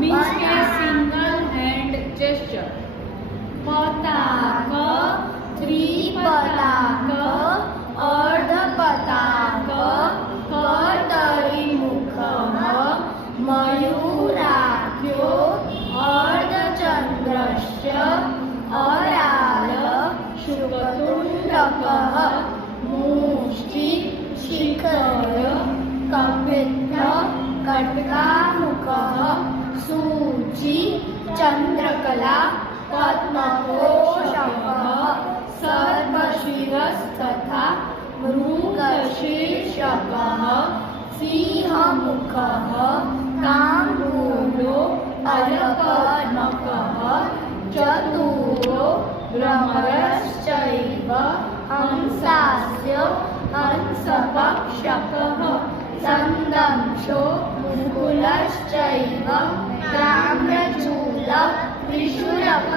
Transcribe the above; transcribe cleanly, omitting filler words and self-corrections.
means કે single hand gesture. પતાક, ત્રિપતાક, અર્ધપતાક, કર્તરીમુખ, મયુરાખ્યો, અર્ધચંદ્રસ્ય, અરાળ, શુકતુંડક, મુષ્ટિ, શિખર, કપિત્થ, કટકામુખ, સૂચિ, ચંદ્રકલા, પદ્મકોશક, સર્પશિરस्तथा મૃગશીર્ષક, સિંહમુખ, કાંબુલો, અલકનક, ચતુરો, ભ્રમરશ્ચૈવ, હંસાસ્ય, હંસપક્ષક, સંદંશો, મુકુલશ્ચૈવ, તામ્રચૂલ, ત્રિશૂલક,